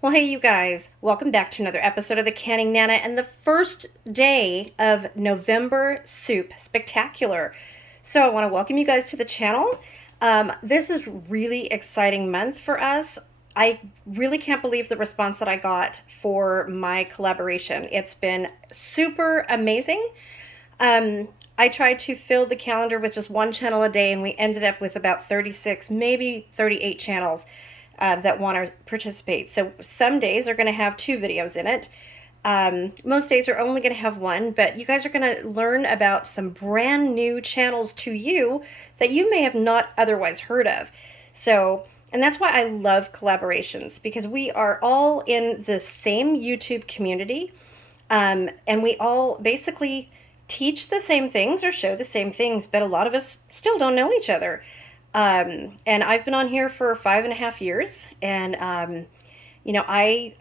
Well, hey, you guys, welcome back to another episode of the Canning Nana and the first day of November Soup Spectacular. So, I want to welcome you guys to the channel. This is really exciting month for us. I really can't believe the response that I got for my collaboration. It's been super amazing. I tried to fill the calendar with just one channel a day, and we ended up with about 36, maybe 38 channels that want to participate. So some days are going to have 2 videos in it. Most days are only going to have 1, but you guys are going to learn about some brand new channels to you that you may have not otherwise heard of. So, and that's why I love collaborations, because we are all in the same YouTube community, and we all basically teach the same things or show the same things, but a lot of us still don't know each other. And I've been on here for 5.5 years, and I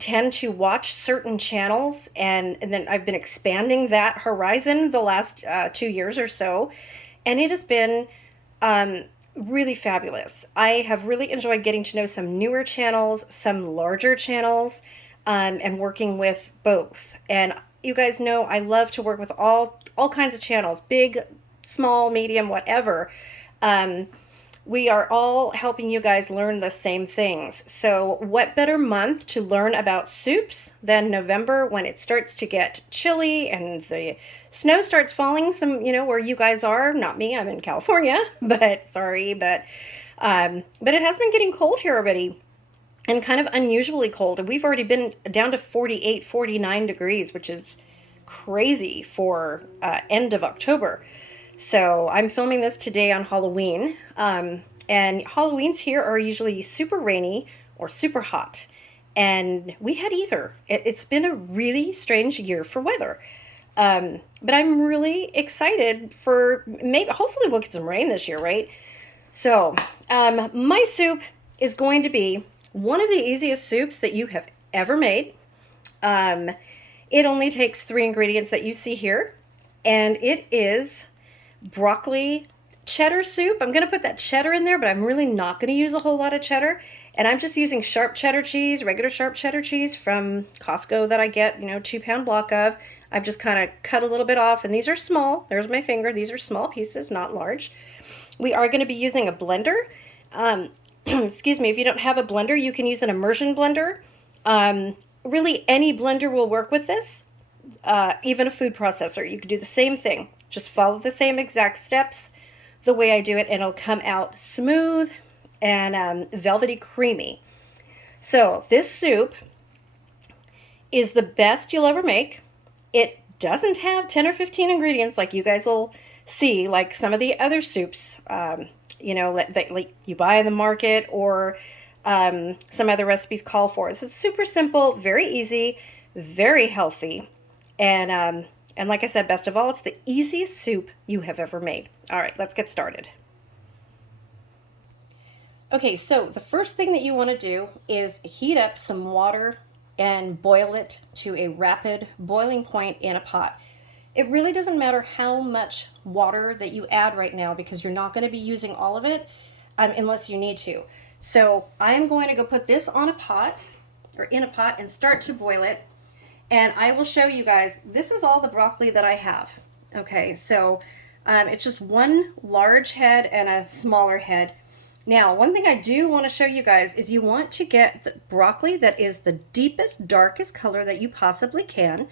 tend to watch certain channels, and then I've been expanding that horizon the last 2 years or so, and it has been really fabulous. I have really enjoyed getting to know some newer channels, some larger channels, and working with both. And you guys know I love to work with all kinds of channels, big, small, medium, whatever. We are all helping you guys learn the same things. So what better month to learn about soups than November, when it starts to get chilly and the snow starts falling some, where you guys are. Not me, I'm in California, but sorry, but it has been getting cold here already, and kind of unusually cold. And we've already been down to 48, 49 degrees, which is crazy for end of October. So I'm filming this today on Halloween, and Halloweens here are usually super rainy or super hot, and we had either. It's been a really strange year for weather, but I'm really excited for hopefully we'll get some rain this year, right? So my soup is going to be one of the easiest soups that you have ever made. It only takes 3 ingredients that you see here, and it is broccoli cheddar soup. I'm going to put that cheddar in there, but I'm really not going to use a whole lot of cheddar. And I'm just using sharp cheddar cheese, regular sharp cheddar cheese from Costco that I get, 2-pound block of. I've just kind of cut a little bit off, and these are small. There's my finger. These are small pieces, not large. We are going to be using a blender. Excuse me, if you don't have a blender, you can use an immersion blender. Really, any blender will work with this. Even a food processor, you can do the same thing. Just follow the same exact steps the way I do it, and it'll come out smooth and velvety creamy. So this soup is the best you'll ever make. It doesn't have 10 or 15 ingredients like you guys will see, like some of the other soups, that like you buy in the market, or some other recipes call for. It's super simple, very easy, very healthy, and like I said, best of all, it's the easiest soup you have ever made. All right, let's get started. Okay, so the first thing that you want to do is heat up some water and boil it to a rapid boiling point in a pot. It really doesn't matter how much water that you add right now, because you're not going to be using all of it unless you need to. So I'm going to go put this on a pot, or in a pot, and start to boil it. And I will show you guys, this is all the broccoli that I have. Okay, so it's just one large head and a smaller head. Now, one thing I do want to show you guys is you want to get the broccoli that is the deepest, darkest color that you possibly can,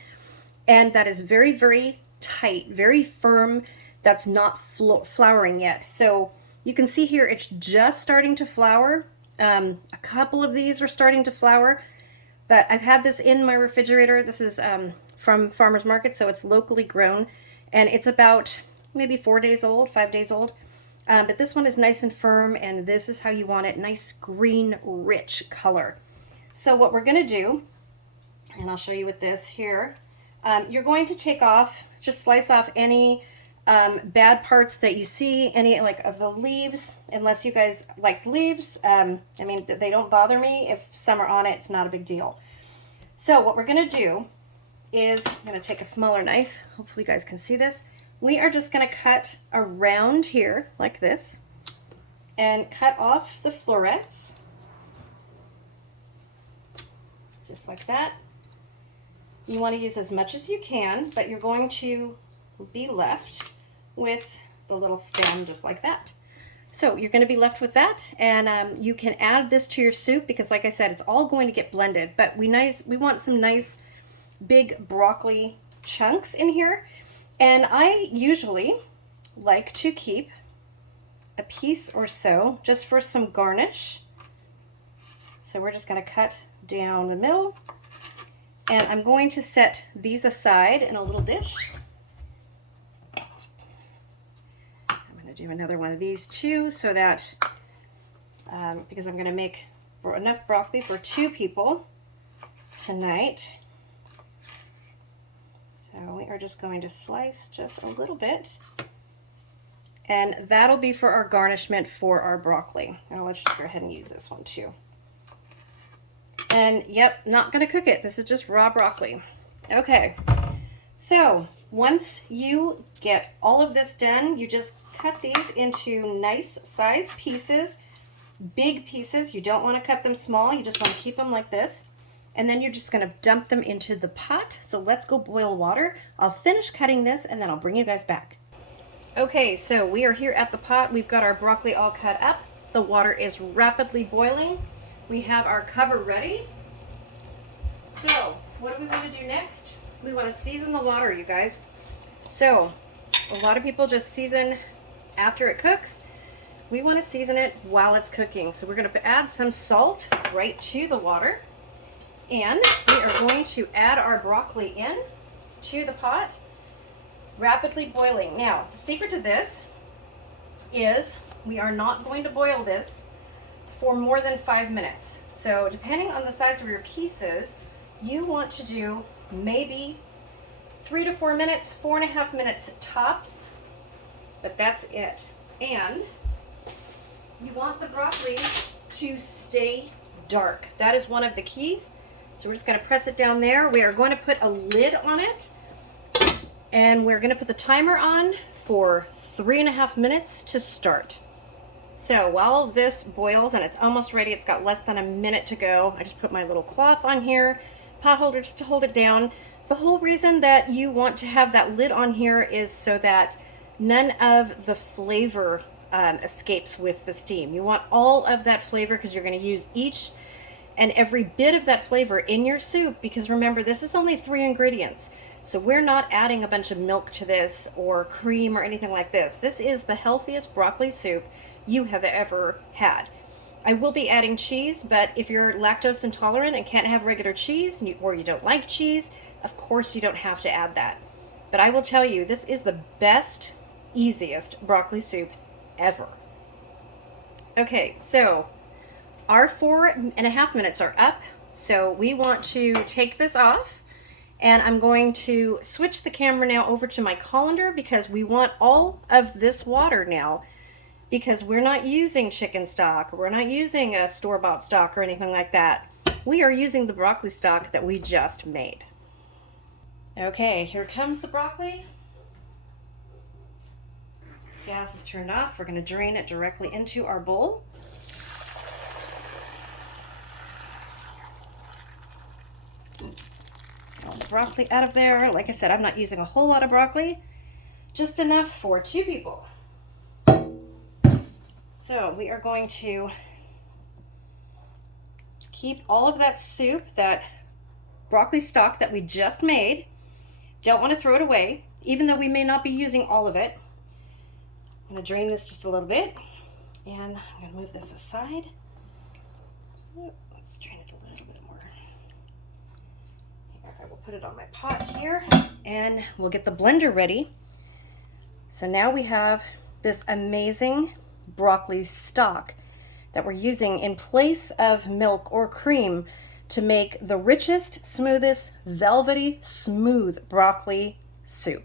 and that is very, very tight, very firm, that's not flowering yet. So you can see here it's just starting to flower. A couple of these are starting to flower. But I've had this in my refrigerator. This is from Farmer's Market, so it's locally grown. And it's about maybe 4 days old, 5 days old. But this one is nice and firm, and this is how you want it. Nice, green, rich color. So what we're going to do, and I'll show you with this here, you're going to take off, just slice off any bad parts that you see, any like of the leaves, unless you guys like leaves. They don't bother me. If some are on it, it's not a big deal. So what we're going to do is, I'm going to take a smaller knife. Hopefully you guys can see this. We are just going to cut around here like this and cut off the florets. just like that. You want to use as much as you can, but you're going to be left with the little stem just like that. So you're going to be left with that, and you can add this to your soup because, like I said, it's all going to get blended. But we want some nice big broccoli chunks in here, and I usually like to keep a piece or so just for some garnish. So we're just going to cut down the middle, and I'm going to set these aside in a little dish. Do another one of these too, so that because I'm going to make enough broccoli for 2 people tonight. So we are just going to slice just a little bit, and that'll be for our garnishment for our broccoli. Now let's just go ahead and use this one too. And yep, not going to cook it. This is just raw broccoli. Okay, so once you get all of this done, you just cut these into nice size pieces, big pieces. You don't want to cut them small. You just want to keep them like this. And then you're just going to dump them into the pot. So let's go boil water. I'll finish cutting this and then I'll bring you guys back. Okay, so we are here at the pot. We've got our broccoli all cut up. The water is rapidly boiling. We have our cover ready. So what do we want to do next? We want to season the water, you guys. So a lot of people just season after it cooks. We want to season it while it's cooking. So we're going to add some salt right to the water, and we are going to add our broccoli in to the pot, rapidly boiling. Now, the secret to this is we are not going to boil this for more than 5 minutes. So depending on the size of your pieces, you want to do maybe 3 to 4 minutes, 4.5 minutes tops, but that's it. And you want the broccoli to stay dark. That is one of the keys. So we're just going to press it down there. We are going to put a lid on it, and we're going to put the timer on for 3.5 minutes to start. So while this boils and it's almost ready, it's got less than a minute to go. I just put my little cloth on here, pot holder just to hold it down. The whole reason that you want to have that lid on here is so that none of the flavor escapes with the steam. You want all of that flavor because you're going to use each and every bit of that flavor in your soup, because remember, this is only 3 ingredients. So we're not adding a bunch of milk to this or cream or anything like this. This is the healthiest broccoli soup you have ever had. I will be adding cheese, but if you're lactose intolerant and can't have regular cheese, or you don't like cheese, of course you don't have to add that. But I will tell you, this is the best, easiest broccoli soup ever. Okay, so our 4.5 minutes are up. So we want to take this off, and I'm going to switch the camera now over to my colander because we want all of this water now, because we're not using chicken stock, we're not using a store-bought stock or anything like that. We are using the broccoli stock that we just made. Okay, here comes the broccoli. Gas is turned off. We're going to drain it directly into our bowl. All the broccoli out of there. Like I said, I'm not using a whole lot of broccoli, just enough for 2 people. So we are going to keep all of that soup, that broccoli stock that we just made. Don't want to throw it away, even though we may not be using all of it. I'm going to drain this just a little bit, and I'm going to move this aside. Let's drain it a little bit more. Here, I will put it on my pot here, and we'll get the blender ready. So now we have this amazing broccoli stock that we're using in place of milk or cream to make the richest, smoothest, velvety, smooth broccoli soup.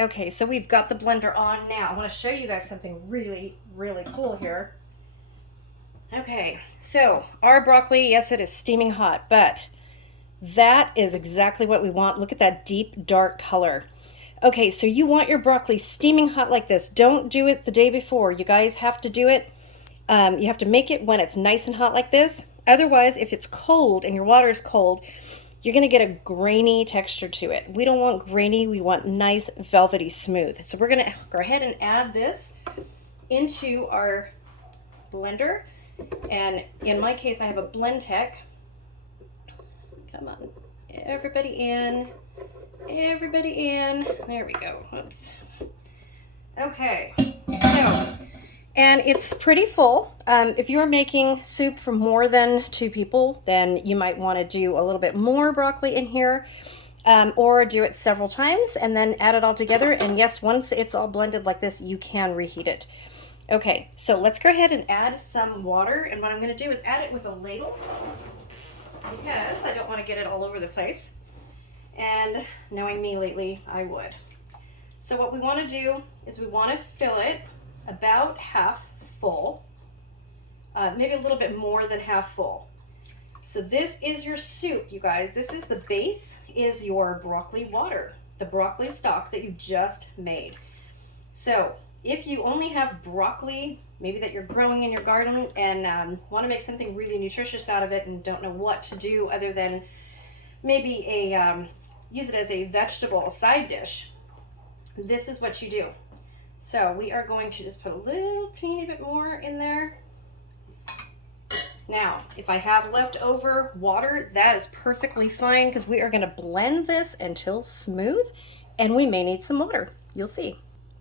Okay, so we've got the blender on now. I want to show you guys something really, really cool here. Okay, so our broccoli, yes, it is steaming hot, but that is exactly what we want. Look at that deep, dark color. Okay, so you want your broccoli steaming hot like this. Don't do it the day before. You guys have to do it. You have to make it when it's nice and hot like this, Otherwise, if it's cold and your water is cold, you're going to get a grainy texture to it. We don't want grainy, we want nice, velvety smooth. So we're going to go ahead and add this into our blender. And in my case, I have a Blendtec. Come on, everybody in, everybody in. There we go. Oops. Okay, so, and it's pretty full. If you're making soup for more than 2 people, then you might want to do a little bit more broccoli in here, or do it several times and then add it all together. And yes, once it's all blended like this, you can reheat it. Okay, so let's go ahead and add some water. And what I'm going to do is add it with a ladle because I don't want to get it all over the place. And knowing me lately, I would. So what we want to do is we want to fill it about half full, maybe a little bit more than half full. So this is your soup, you guys. This is the base, is your broccoli water, the broccoli stock that you just made. So if you only have broccoli, maybe that you're growing in your garden and want to make something really nutritious out of it and don't know what to do other than maybe use it as a vegetable side dish, this is what you do. So we are going to just put a little teeny bit more in there. Now, if I have leftover water, that is perfectly fine because we are going to blend this until smooth and we may need some water. You'll see.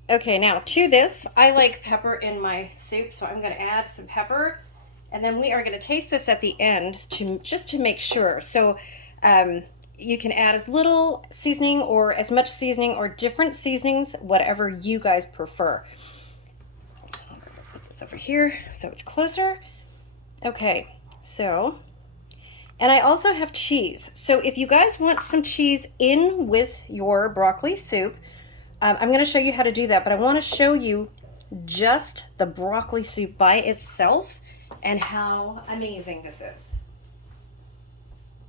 Okay, now to this, I like pepper in my soup, so I'm going to add some pepper, and then we are going to taste this at the end just to make sure. So you can add as little seasoning or as much seasoning or different seasonings, whatever you guys prefer. Put this over here so it's closer. Okay, so, and I also have cheese. So if you guys want some cheese in with your broccoli soup, I'm going to show you how to do that, but I want to show you just the broccoli soup by itself and how amazing this is.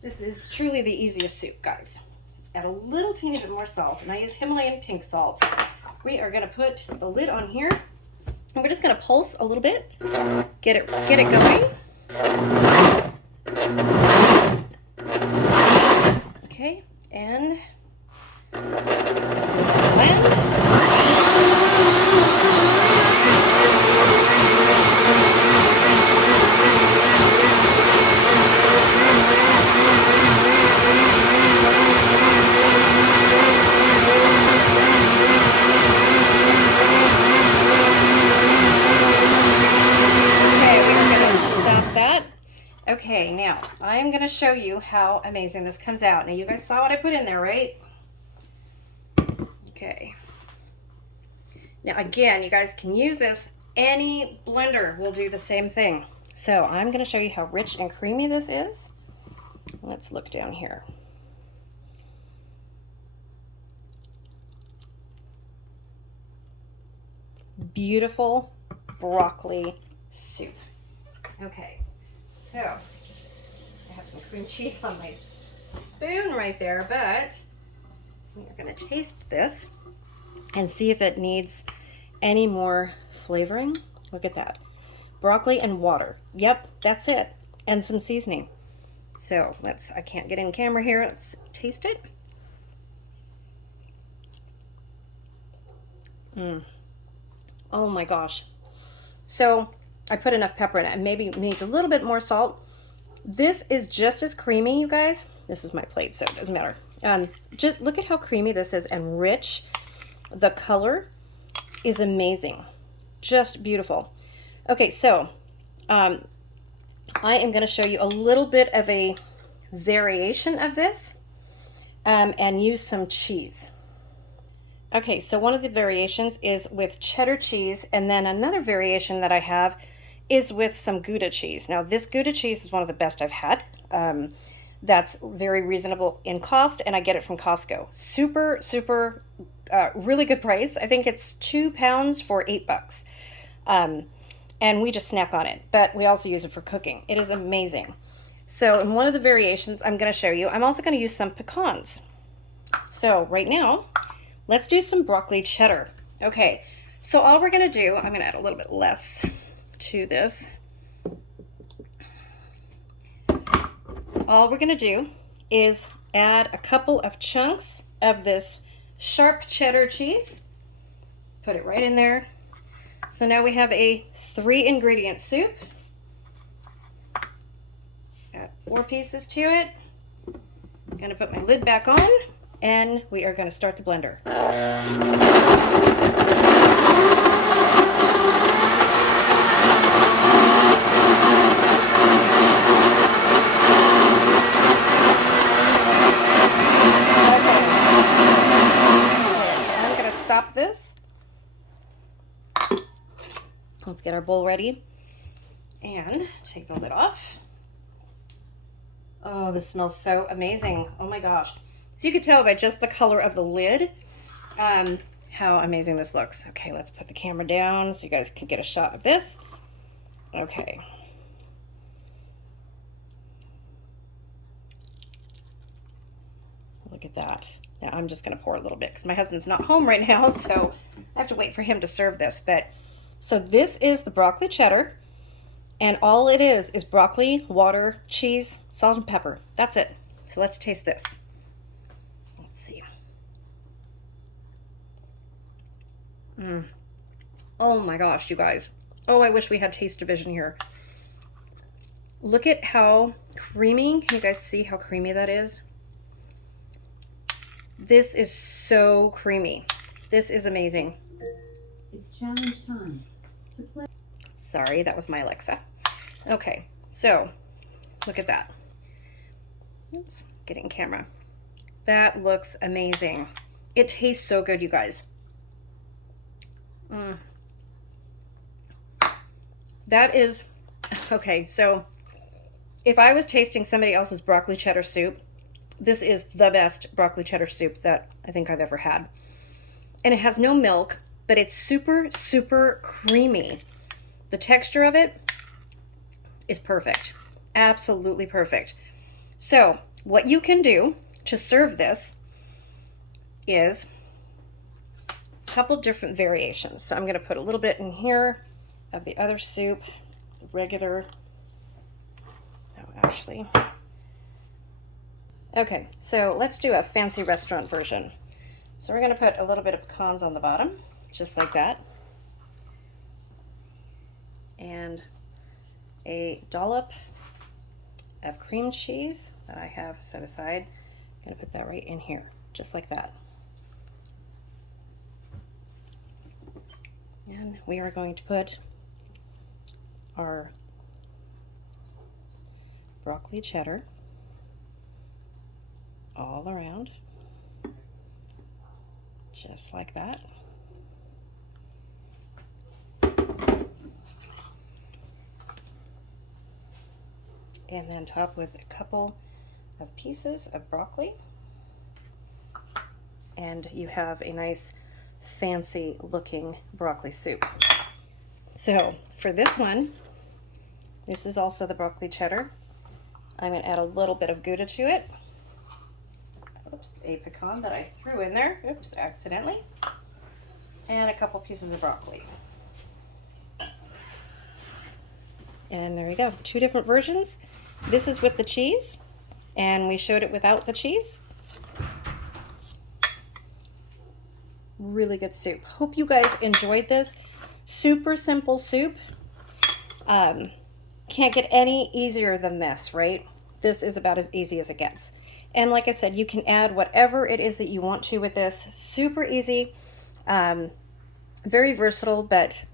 This is truly the easiest soup, guys. Add a little teeny bit more salt, and I use Himalayan pink salt. We are going to put the lid on here, and we're just going to pulse a little bit, get it going. Okay, and blend. Okay, now I'm going to show you how amazing this comes out. Now you guys saw what I put in there, right? Okay. Now again, you guys can use this. Any blender will do the same thing. So I'm going to show you how rich and creamy this is. Let's look down here. Beautiful broccoli soup. Okay. So, I have some cream cheese on my spoon right there, but we are going to taste this and see if it needs any more flavoring. Look at that. Broccoli and water. Yep, that's it. And some seasoning. So, I can't get in camera here. Let's taste it. Oh my gosh. So, I put enough pepper in it, and maybe needs a little bit more salt. This is just as creamy, you guys. This is my plate, so it doesn't matter. Just look at how creamy this is and rich. The color is amazing. Just beautiful. Okay, so I am going to show you a little bit of a variation of this and use some cheese. Okay, so one of the variations is with cheddar cheese, and then another variation that I have is with some Gouda cheese. Now, this Gouda cheese is one of the best I've had. That's very reasonable in cost, and I get it from Costco. Super, super, really good price. I think it's 2 pounds for $8. And we just snack on it, but we also use it for cooking. It is amazing. So in one of the variations I'm going to show you, I'm also going to use some pecans. So right now, let's do some broccoli cheddar. Okay, so all we're going to do, I'm going to add a little bit less to this. all we're gonna do is add a couple of chunks of this sharp cheddar cheese. Put it right in there. So now we have a 3-ingredient soup. Add 4 pieces to it. I'm gonna put my lid back on and we are gonna start the blender. Stop this. Let's get our bowl ready and take the lid off. Oh, this smells so amazing. Oh my gosh. So you can tell by just the color of the lid how amazing this looks. Okay, let's put the camera down so you guys can get a shot of this. Okay. Look at that. Now I'm just going to pour a little bit because my husband's not home right now, so I have to wait for him to serve this. But so this is the broccoli cheddar, and all it is broccoli, water, cheese, salt, and pepper. That's it. So let's taste this. Let's see. Oh my gosh, you guys. Oh, I wish we had taste division here. Look at how creamy. Can you guys see how creamy that is? This is so creamy. This is amazing. It's challenge time to play. Sorry, that was my Alexa. Okay, so look at that. Oops, getting camera. That looks amazing. It tastes so good, you guys. That is, okay, so if I was tasting somebody else's broccoli cheddar soup, this is the best broccoli cheddar soup that I think I've ever had. And it has no milk, but it's super, super creamy. The texture of it is perfect. Absolutely perfect. So what you can do to serve this is a couple different variations. So I'm going to put a little bit in here of the other soup, the regular. Oh, actually. Okay, so let's do a fancy restaurant version. So we're going to put a little bit of pecans on the bottom, just like that. And a dollop of cream cheese that I have set aside. I'm going to put that right in here, just like that. And we are going to put our broccoli cheddar all around, just like that. And then top with a couple of pieces of broccoli. And you have a nice fancy looking broccoli soup. So for this one, this is also the broccoli cheddar. I'm going to add a little bit of Gouda to it. Oops, a pecan that I threw in there. Oops, accidentally. And a couple pieces of broccoli. And there we go. 2 different versions. This is with the cheese, and we showed it without the cheese. Really good soup. Hope you guys enjoyed this. Super simple soup. Can't get any easier than this, right? This is about as easy as it gets. And like I said, you can add whatever it is that you want to with this. Super easy, very versatile, but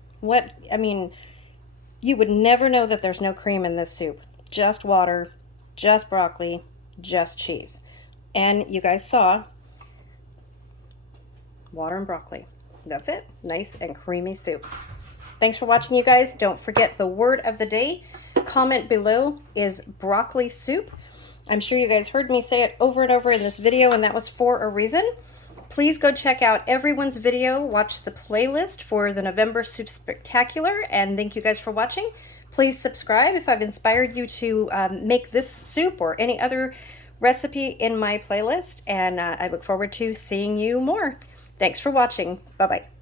you would never know that there's no cream in this soup. Just water, just broccoli, just cheese. And you guys saw water and broccoli. That's it. Nice and creamy soup. Thanks for watching, you guys. Don't forget the word of the day. Comment below is broccoli soup. I'm sure you guys heard me say it over and over in this video, and that was for a reason. Please go check out everyone's video. Watch the playlist for the November Soup Spectacular, and thank you guys for watching. Please subscribe if I've inspired you to make this soup or any other recipe in my playlist, and I look forward to seeing you more. Thanks for watching. Bye-bye.